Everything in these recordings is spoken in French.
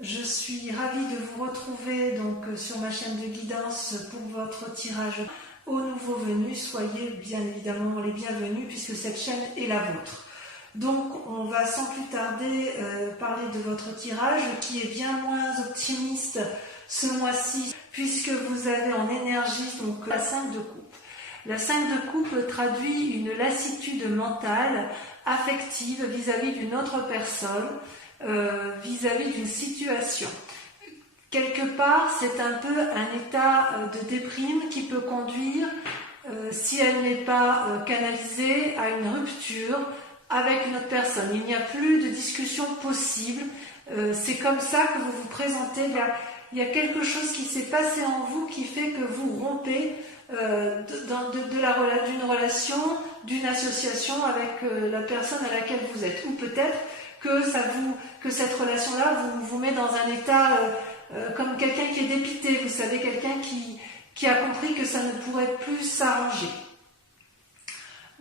Je suis ravie de vous retrouver donc sur ma chaîne de guidance pour votre tirage aux nouveaux venus. Soyez bien évidemment les bienvenus puisque cette chaîne est la vôtre. Donc on va sans plus tarder parler de votre tirage qui est bien moins optimiste ce mois-ci puisque vous avez en énergie donc la 5 de coupe. La 5 de coupe traduit une lassitude mentale, affective vis-à-vis d'une autre personne, vis-à-vis d'une situation. Quelque part, c'est un peu un état de déprime qui peut conduire, si elle n'est pas canalisée, à une rupture avec une autre personne. Il n'y a plus de discussion possible. C'est comme ça que vous vous présentez. Il y a quelque chose qui s'est passé en vous qui fait que vous rompez d'une relation, d'une association avec la personne à laquelle vous êtes. Ou peut-être que cette relation-là vous met dans un état comme quelqu'un qui est dépité, vous savez, quelqu'un qui a compris que ça ne pourrait plus s'arranger.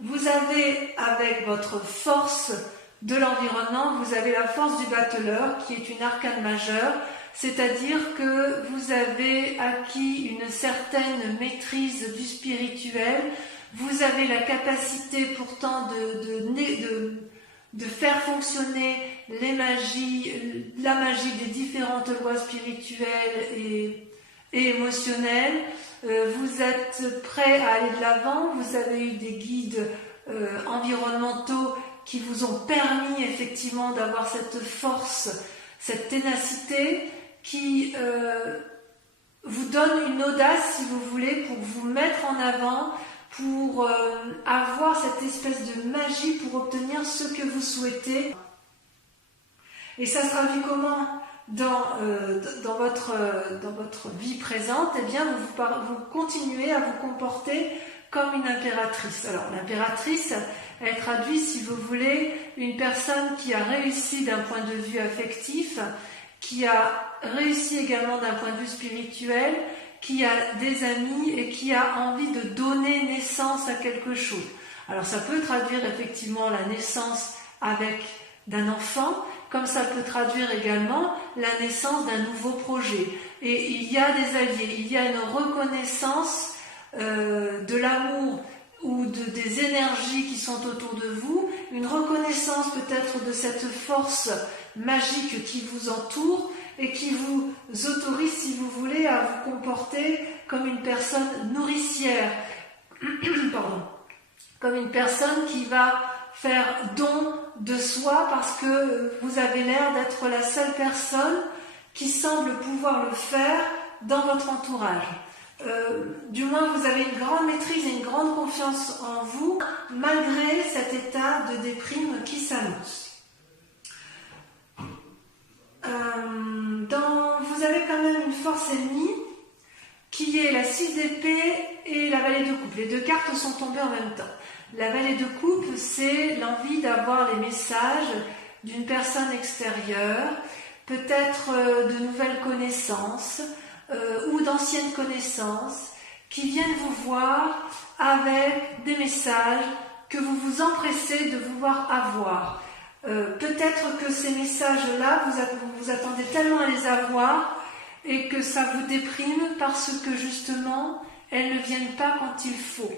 Vous avez, avec votre force de l'environnement, vous avez la force du battleur, qui est une arcane majeure, c'est-à-dire que vous avez acquis une certaine maîtrise du spirituel, vous avez la capacité pourtant de faire fonctionner la magie des différentes lois spirituelles et émotionnelles. Vous êtes prêt à aller de l'avant, vous avez eu des guides environnementaux qui vous ont permis effectivement d'avoir cette force, cette ténacité qui vous donne une audace, si vous voulez, pour vous mettre en avant, pour avoir cette espèce de magie pour obtenir ce que vous souhaitez. Et ça se traduit comment dans votre vie présente? Eh bien, vous continuez à vous comporter comme une impératrice. Alors, l'impératrice, elle traduit, si vous voulez, une personne qui a réussi d'un point de vue affectif, qui a réussi également d'un point de vue spirituel, qui a des amis et qui a envie de donner naissance à quelque chose. Alors ça peut traduire effectivement la naissance d'un enfant, comme ça peut traduire également la naissance d'un nouveau projet. Et il y a des alliés, il y a une reconnaissance de l'amour ou des énergies qui sont autour de vous, une reconnaissance peut-être de cette force magique qui vous entoure, et qui vous autorise, si vous voulez, à vous comporter comme une personne nourricière, pardon, comme une personne qui va faire don de soi parce que vous avez l'air d'être la seule personne qui semble pouvoir le faire dans votre entourage. Du moins, vous avez une grande maîtrise et une grande confiance en vous, malgré cet état de déprime qui s'annonce. Vous avez quand même une force ennemie qui est la 6 d'épée et la vallée de coupe. Les deux cartes sont tombées en même temps. La vallée de coupe, c'est l'envie d'avoir les messages d'une personne extérieure, peut-être de nouvelles connaissances ou d'anciennes connaissances qui viennent vous voir avec des messages que vous vous empressez de vouloir avoir. Peut-être que ces messages-là, vous attendez tellement à les avoir et que ça vous déprime parce que justement, elles ne viennent pas quand il faut.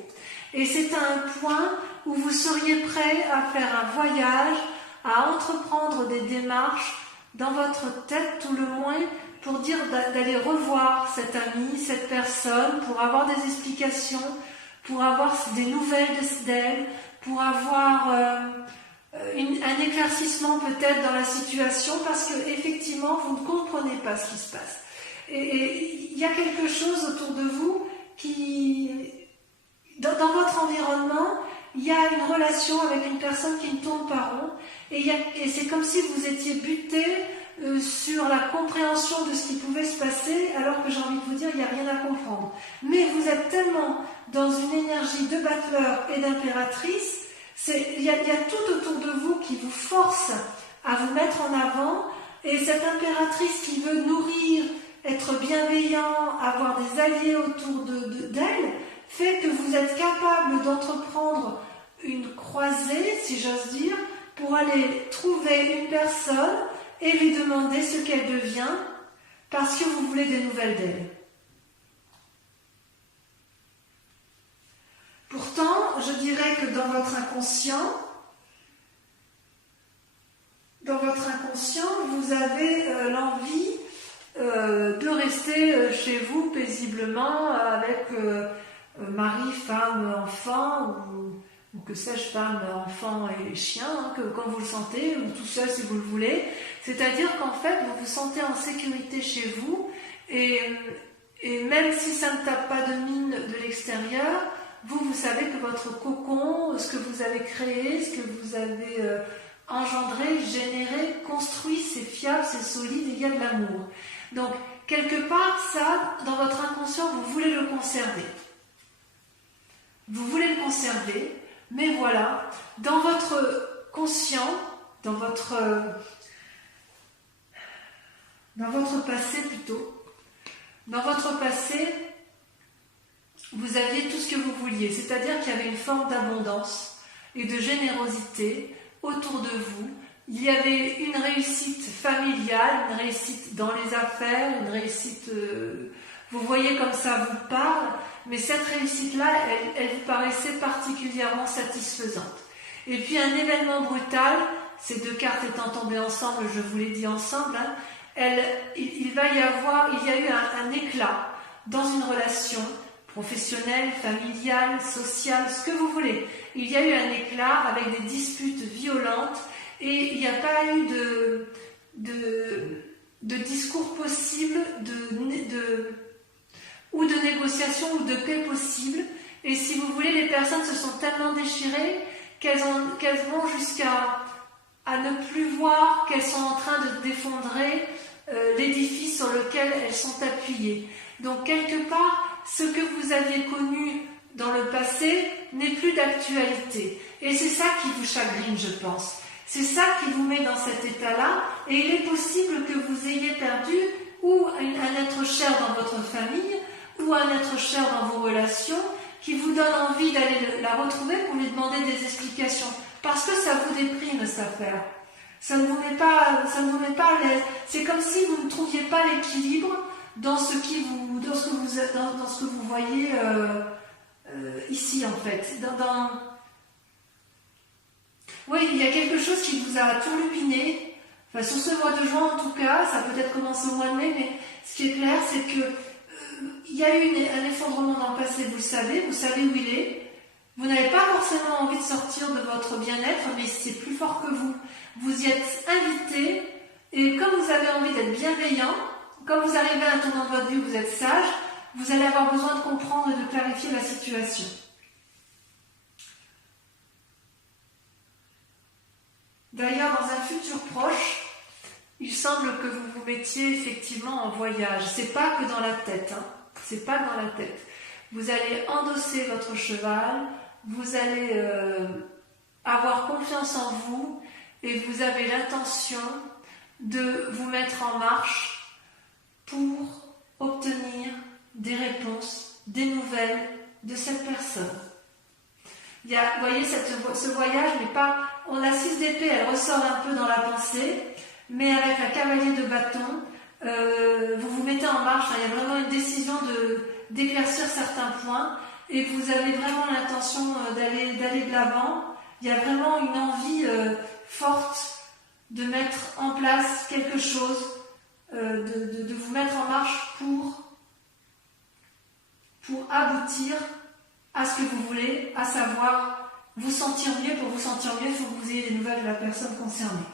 Et c'est à un point où vous seriez prêt à faire un voyage, à entreprendre des démarches dans votre tête tout le moins pour dire d'aller revoir cet ami, cette personne, pour avoir des explications, pour avoir des nouvelles d'elle, pour avoir un éclaircissement peut-être dans la situation parce que effectivement vous ne comprenez pas ce qui se passe. Et il y a quelque chose autour de vous qui, dans votre environnement, il y a une relation avec une personne qui ne tourne pas rond et c'est comme si vous étiez buté sur la compréhension de ce qui pouvait se passer alors que j'ai envie de vous dire il n'y a rien à comprendre. Mais vous êtes tellement dans une énergie de battleur et d'impératrice. Il y a tout autour de vous qui vous force à vous mettre en avant et cette impératrice qui veut nourrir, être bienveillant, avoir des alliés autour d'elle fait que vous êtes capable d'entreprendre une croisée, si j'ose dire, pour aller trouver une personne et lui demander ce qu'elle devient parce que vous voulez des nouvelles d'elle. Pourtant, je dirais que dans votre inconscient, vous avez l'envie de rester chez vous paisiblement avec mari, femme, enfant, ou que sais-je, femme, enfant et chien, hein, quand vous le sentez, ou tout seul si vous le voulez. C'est-à-dire qu'en fait, vous vous sentez en sécurité chez vous, et même si ça ne tape pas de mine de l'extérieur, vous savez que votre cocon, ce que vous avez créé, ce que vous avez engendré, généré, construit, c'est fiable, c'est solide, et il y a de l'amour. Donc, quelque part, ça, dans votre inconscient, vous voulez le conserver. Vous voulez le conserver, mais voilà, dans votre conscient, dans votre passé plutôt, dans votre passé, vous aviez tout ce que vous vouliez, c'est-à-dire qu'il y avait une forme d'abondance et de générosité autour de vous. Il y avait une réussite familiale, une réussite dans les affaires, une réussite, vous voyez comme ça vous parle, mais cette réussite-là, elle vous paraissait particulièrement satisfaisante. Et puis un événement brutal, ces deux cartes étant tombées ensemble, je vous l'ai dit ensemble, hein, il y a eu un éclat dans une relation professionnelle, familiale, sociale, ce que vous voulez. Il y a eu un éclat avec des disputes violentes et il n'y a pas eu de discours possible, ou de négociation ou de paix possible. Et si vous voulez, les personnes se sont tellement déchirées qu'elles vont jusqu'à ne plus voir qu'elles sont en train de défendrer l'édifice sur lequel elles sont appuyées. Donc quelque part, ce que vous aviez connu dans le passé n'est plus d'actualité. Et c'est ça qui vous chagrine, je pense. C'est ça qui vous met dans cet état-là. Et il est possible que vous ayez perdu ou un être cher dans votre famille, ou un être cher dans vos relations, qui vous donne envie d'aller la retrouver pour lui demander des explications. Parce que ça vous déprime, cette affaire. Ça ne vous met pas à l'aise. C'est comme si vous ne trouviez pas l'équilibre dans ce que vous voyez ici, en fait. Oui, il y a quelque chose qui vous a turlupiné. Enfin, sur ce mois de juin, en tout cas, ça a peut-être commencé au mois de mai, mais ce qui est clair, c'est que il y a eu un effondrement dans le passé, vous savez où il est. Vous n'avez pas forcément envie de sortir de votre bien-être, mais c'est plus fort que vous. Vous y êtes invité, et comme vous avez envie d'être bienveillant, comme vous arrivez à un tournant de votre vie où vous êtes sage, vous allez avoir besoin de comprendre et de clarifier la situation. D'ailleurs, dans un futur proche, il semble que vous vous mettiez effectivement en voyage. C'est pas que dans la tête, hein. C'est pas dans la tête. Vous allez endosser votre cheval, vous allez avoir confiance en vous et vous avez l'intention de vous mettre en marche pour obtenir des réponses, des nouvelles de cette personne. Vous voyez, ce voyage n'est pas... On a 6 d'épée, elle ressort un peu dans la pensée, mais avec la cavalier de bâton, vous vous mettez en marche. Il y a vraiment une décision d'éclaircir certains points, et vous avez vraiment l'intention d'aller de l'avant. Il y a vraiment une envie forte de mettre en place quelque chose, de vous mettre en marche pour aboutir à ce que vous voulez, à savoir vous sentir mieux. Pour vous sentir mieux, il faut que vous ayez des nouvelles de la personne concernée.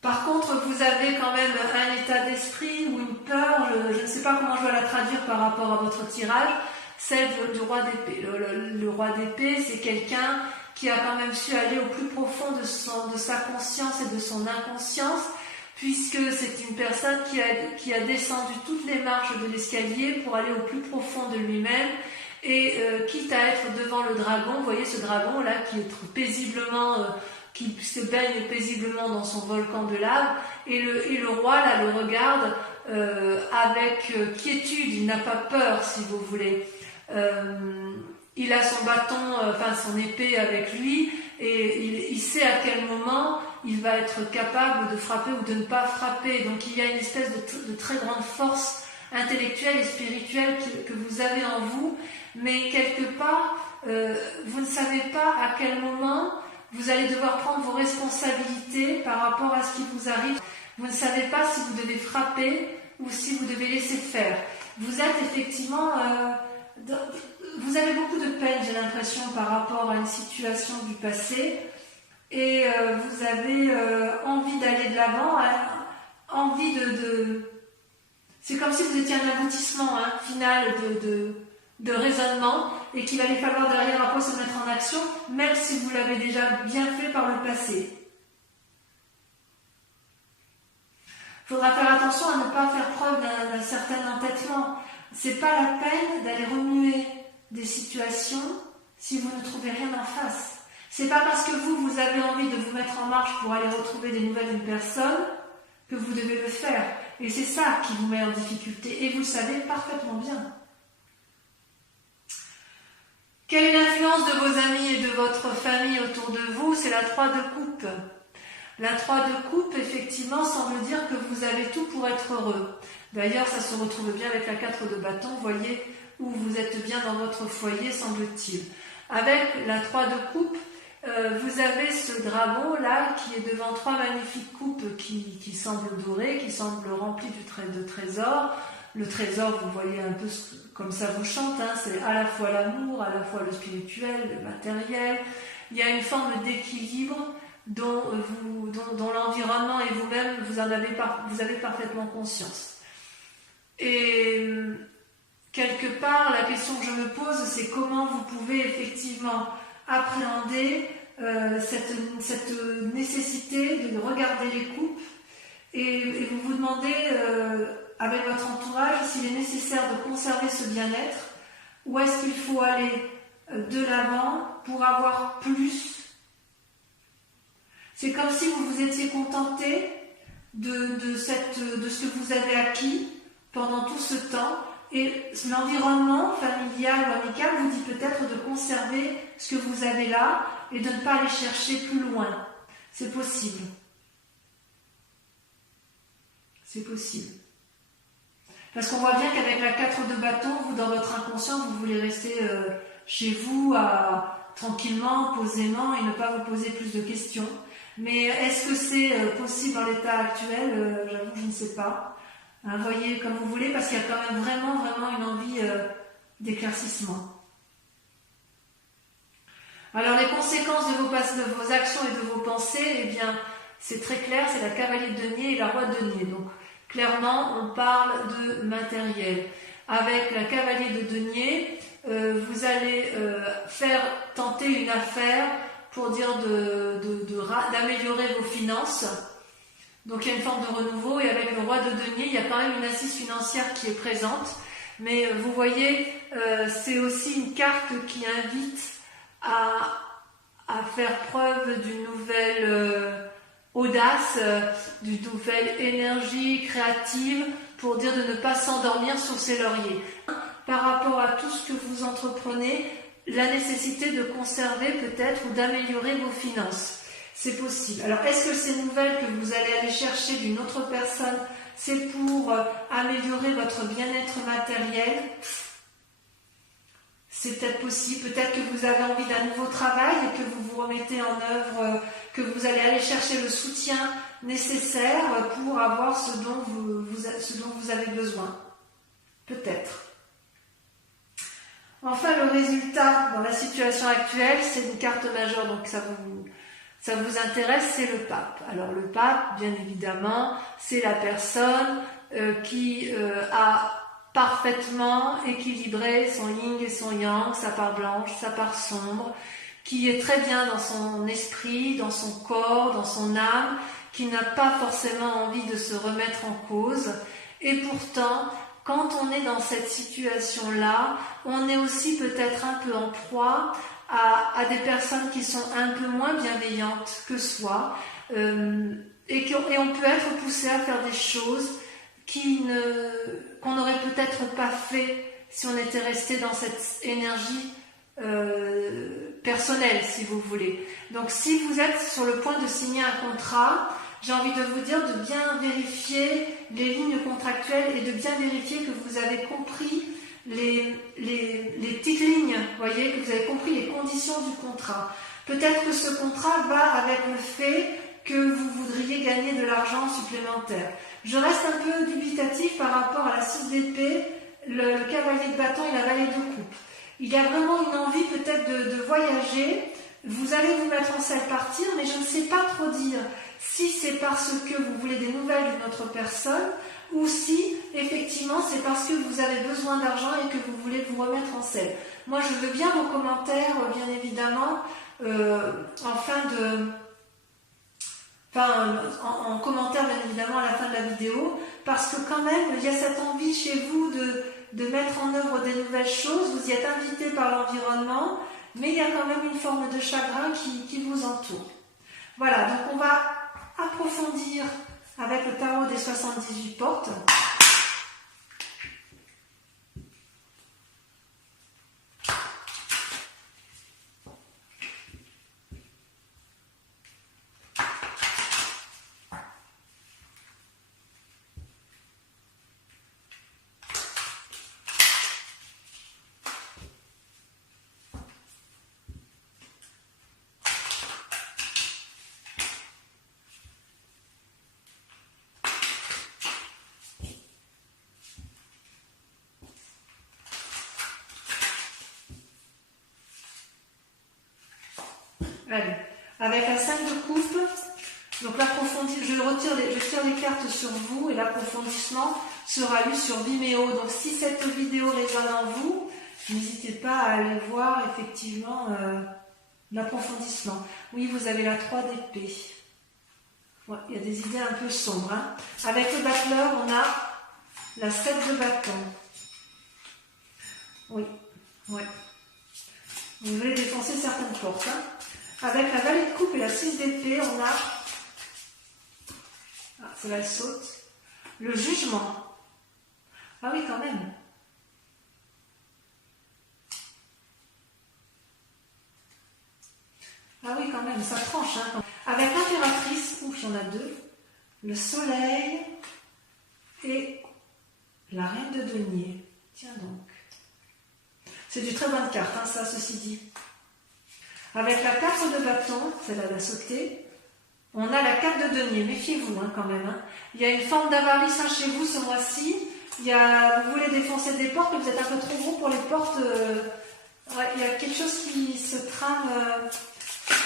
Par contre, vous avez quand même un état d'esprit ou une peur, je ne sais pas comment je dois la traduire par rapport à votre tirage, celle du roi d'épée. Le roi d'épée, c'est quelqu'un qui a quand même su aller au plus profond de sa conscience et de son inconscience, puisque c'est une personne qui a descendu toutes les marches de l'escalier pour aller au plus profond de lui-même, et quitte à être devant le dragon, vous voyez ce dragon là qui est paisiblement... qui se baigne paisiblement dans son volcan de lave, et le roi là le regarde avec quiétude, il n'a pas peur si vous voulez. Il a son bâton, son épée avec lui, et il sait à quel moment il va être capable de frapper ou de ne pas frapper. Donc il y a une espèce de très grande force intellectuelle et spirituelle que vous avez en vous, mais quelque part, vous ne savez pas à quel moment vous allez devoir prendre vos responsabilités par rapport à ce qui vous arrive. Vous ne savez pas si vous devez frapper ou si vous devez laisser faire. Vous êtes effectivement... vous avez beaucoup de peine, j'ai l'impression, par rapport à une situation du passé, et vous avez envie d'aller de l'avant, envie de... C'est comme si vous étiez un aboutissement final de raisonnement, et qu'il allait falloir derrière après se mettre en action, même si vous l'avez déjà bien fait par le passé. Il faudra faire attention à ne pas faire preuve d'un certain entêtement. C'est pas la peine d'aller remuer des situations si vous ne trouvez rien en face. C'est pas parce que vous avez envie de vous mettre en marche pour aller retrouver des nouvelles d'une personne que vous devez le faire. Et c'est ça qui vous met en difficulté. Et vous le savez parfaitement bien. Quelle est l'influence de vos amis et de votre famille autour de vous? C'est la 3 de coupe. La 3 de coupe, effectivement, semble dire que vous avez tout pour être heureux. D'ailleurs, ça se retrouve bien avec la 4 de bâton, vous voyez, où vous êtes bien dans votre foyer, semble-t-il. Avec la 3 de coupe, vous avez ce dragon-là qui est devant 3 magnifiques coupes qui semblent dorées, qui semblent remplies de trésors. Le trésor, vous voyez un peu comme ça vous chante, c'est à la fois l'amour, à la fois le spirituel, le matériel. Il y a une forme d'équilibre dont l'environnement et vous-même, vous avez parfaitement conscience. Et quelque part, la question que je me pose, c'est comment vous pouvez effectivement appréhender cette nécessité de regarder les coupes et vous vous demandez avec votre entourage s'il est nécessaire de conserver ce bien-être ou est-ce qu'il faut aller de l'avant pour avoir plus. C'est comme si vous vous étiez contenté de ce que vous avez acquis pendant tout ce temps et l'environnement familial ou amical vous dit peut-être de conserver ce que vous avez là et de ne pas aller chercher plus loin. C'est possible. C'est possible. Parce qu'on voit bien qu'avec la 4 de bâton, vous, dans votre inconscient, vous voulez rester chez vous tranquillement, posément et ne pas vous poser plus de questions. Mais est-ce que c'est possible dans l'état actuel? J'avoue, je ne sais pas. Voyez comme vous voulez, parce qu'il y a quand même vraiment une envie d'éclaircissement. Alors les conséquences de vos actions et de vos pensées, eh bien, c'est très clair, c'est la cavalier de denier et la roi de denier. Donc, clairement, on parle de matériel. Avec la cavalier de denier, vous allez tenter une affaire pour dire d'améliorer vos finances. Donc il y a une forme de renouveau et avec le roi de denier, il y a quand même une assise financière qui est présente. Mais vous voyez, c'est aussi une carte qui invite à faire preuve d'une nouvelle audace, d'une nouvelle énergie créative pour dire de ne pas s'endormir sur ses lauriers. Par rapport à tout ce que vous entreprenez, la nécessité de conserver peut-être ou d'améliorer vos finances. C'est possible. Alors, est-ce que ces nouvelles que vous allez aller chercher d'une autre personne, c'est pour améliorer votre bien-être matériel? C'est peut-être possible. Peut-être que vous avez envie d'un nouveau travail et que vous vous remettez en œuvre, que vous allez aller chercher le soutien nécessaire pour avoir ce dont vous avez besoin. Peut-être. Enfin, le résultat dans la situation actuelle, c'est une carte majeure, donc ça vous intéresse, c'est le pape. Alors le pape, bien évidemment, c'est la personne qui a parfaitement équilibré son yin et son yang, sa part blanche, sa part sombre, qui est très bien dans son esprit, dans son corps, dans son âme, qui n'a pas forcément envie de se remettre en cause. Et pourtant, quand on est dans cette situation-là, on est aussi peut-être un peu en proie à des personnes qui sont un peu moins bienveillantes que soi et on peut être poussé à faire des choses qu'on n'aurait peut-être pas fait si on était resté dans cette énergie personnel, si vous voulez. Donc si vous êtes sur le point de signer un contrat, j'ai envie de vous dire de bien vérifier les lignes contractuelles et de bien vérifier que vous avez compris les petites lignes, voyez, que vous avez compris les conditions du contrat. Peut-être que ce contrat va avec le fait que vous voudriez gagner de l'argent supplémentaire. Je reste un peu dubitatif par rapport à la 6 d'épée, le cavalier de bâton et la valet de coupe. Il y a vraiment une envie peut-être de voyager. Vous allez vous mettre en selle partir, mais je ne sais pas trop dire si c'est parce que vous voulez des nouvelles d'une autre personne ou si effectivement c'est parce que vous avez besoin d'argent et que vous voulez vous remettre en selle. Moi je veux bien vos commentaires, bien évidemment, en commentaire bien évidemment à la fin de la vidéo, parce que quand même il y a cette envie chez vous de mettre en œuvre des nouvelles choses, vous y êtes invité par l'environnement, mais il y a quand même une forme de chagrin qui vous entoure. Voilà, donc on va approfondir avec le tarot des 78 portes. Allez, avec la 5 de coupe, donc l'approfondissement, je tire les cartes sur vous et l'approfondissement sera lu sur Vimeo. Donc si cette vidéo résonne en vous, n'hésitez pas à aller voir effectivement l'approfondissement. Oui, vous avez la 3 d'épée. Ouais, il y a des idées un peu sombres. Hein. Avec le battleur, on a la 7 de bâton. Oui, ouais. Vous voulez défoncer certaines portes. Hein. Avec la valet de coupe et la 6 d'épée, on a, c'est là elle saute, le jugement. Ah oui, quand même. Ah oui, quand même, ça tranche. Hein. Avec l'impératrice, ouf, il y en a deux, le soleil et la reine de denier. Tiens donc. C'est du très bonne carte, hein, ça, ceci dit. Avec la 4 de bâton, celle-là elle a sauté, on a la 4 de denier, méfiez-vous hein, quand même. Hein. Il y a une forme d'avarice hein, chez vous ce mois-ci, vous voulez défoncer des portes, mais vous êtes un peu trop gros pour les portes, ouais, il y a quelque chose qui se trame,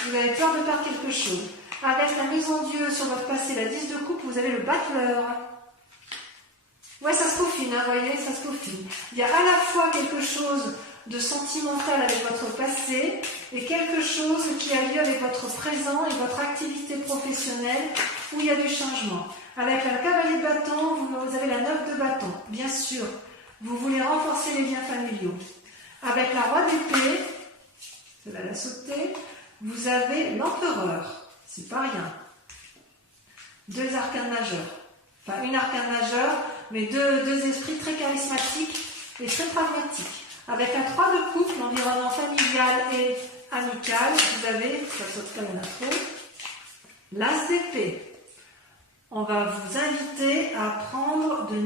vous avez peur de perdre quelque chose. Avec la maison Dieu sur votre passé, la 10 de coupe, vous avez le battleur. Ouais, ça se peaufine, hein, voyez, ça se peaufine. Il y a à la fois quelque chose de sentimental avec votre passé et quelque chose qui a lieu avec votre présent et votre activité professionnelle où il y a du changement. Avec la cavalier de bâton, vous avez la 9 de bâton. Bien sûr, vous voulez renforcer les liens familiaux. Avec la roi d'épée, celle-là elle a sauté, vous avez l'empereur. C'est pas rien. Deux arcanes majeurs. Enfin, une arcane majeure, mais deux esprits très charismatiques et très pragmatiques. Avec la 3 de coupe, l'environnement familial et amical, vous avez, ça saute comme il y en a trop, l'as d'épée. On va vous inviter à prendre de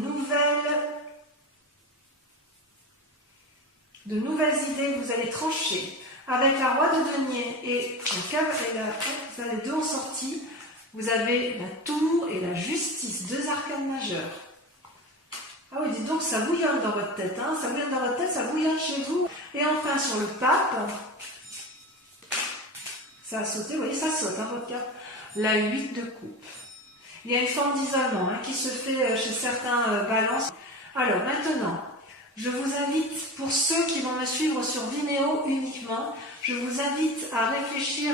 nouvelles idées, vous allez trancher. Avec la roi de denier et vous avez deux en sortie, vous avez la tour et la justice, deux arcanes majeurs. Ah oui, dites donc, ça bouillonne dans votre tête, hein, ça bouillonne dans votre tête, ça bouillonne chez vous. Et enfin, sur le pape, ça a sauté, vous voyez, ça saute, hein, votre carte. La 8 de coupe. Il y a une forme d'isolement hein, qui se fait chez certains balances. Alors, maintenant, je vous invite, pour ceux qui vont me suivre sur Vimeo uniquement, je vous invite à réfléchir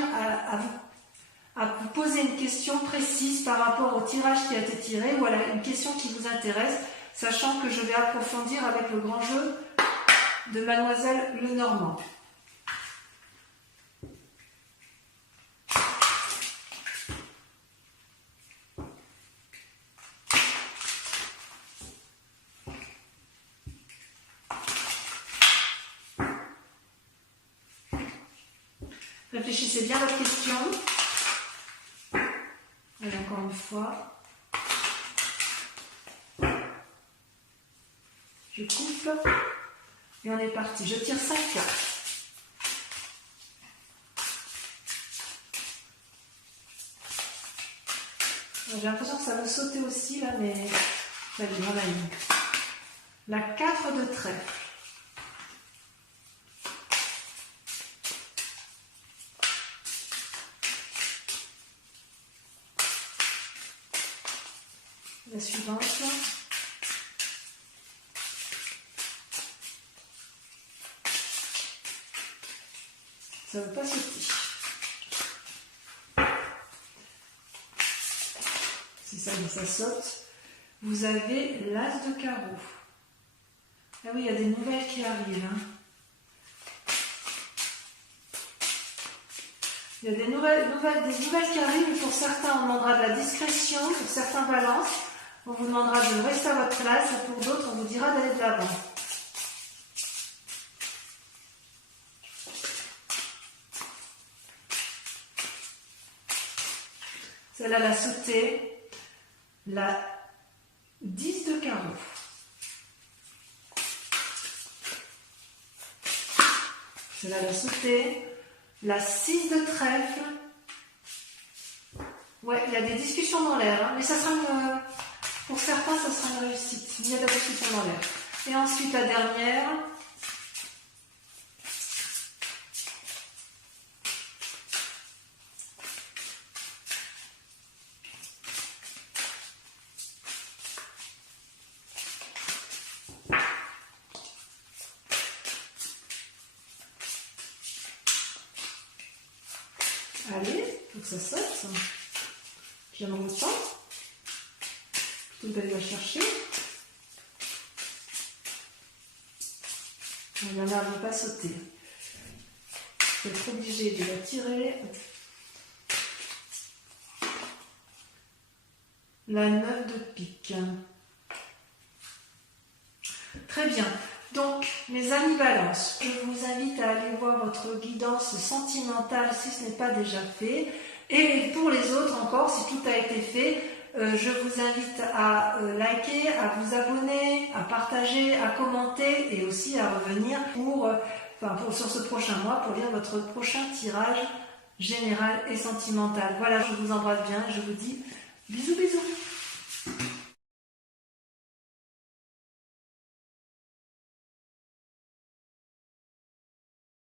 à vous poser une question précise par rapport au tirage qui a été tiré ou à une question qui vous intéresse, sachant que je vais approfondir avec le grand jeu de Mademoiselle Lenormand. Réfléchissez bien à votre question. Et encore une fois. Je coupe. Et on est parti. Je tire 5 cartes. J'ai l'impression que ça va sauter aussi là, mais ça va bien aller. La 4 de trèfle. La suivante. Ça ne veut pas sauter. Si ça saute, vous avez l'as de carreau. Ah oui, il y a des nouvelles qui arrivent. Hein. Il y a des nouvelles qui arrivent, et pour certains, on demandera de la discrétion, pour certains balances, on vous demandera de rester à votre place, et pour d'autres, on vous dira d'aller de l'avant. Celle-là, elle a sauté. La 10 de carreau. Celle-là, elle a sauté. La 6 de trèfle. Ouais, il y a des discussions dans l'air, hein, mais ça sera pour certains, ça sera une réussite. Il y a de la discussion dans l'air. Et ensuite, la dernière. Allez, il faut que ça saute. Puis on remonte pas. Plutôt que d'aller la chercher. Il y en a, elle ne va pas sauter. Vous êtes obligé de la tirer. La 9 de pique. Très bien. Donc, mes amis Balance, je vous invite à aller voir votre guidance sentimentale si ce n'est pas déjà fait. Et pour les autres encore, si tout a été fait, je vous invite à liker, à vous abonner, à partager, à commenter et aussi à revenir sur ce prochain mois pour lire votre prochain tirage général et sentimental. Voilà, je vous embrasse bien et je vous dis bisous bisous.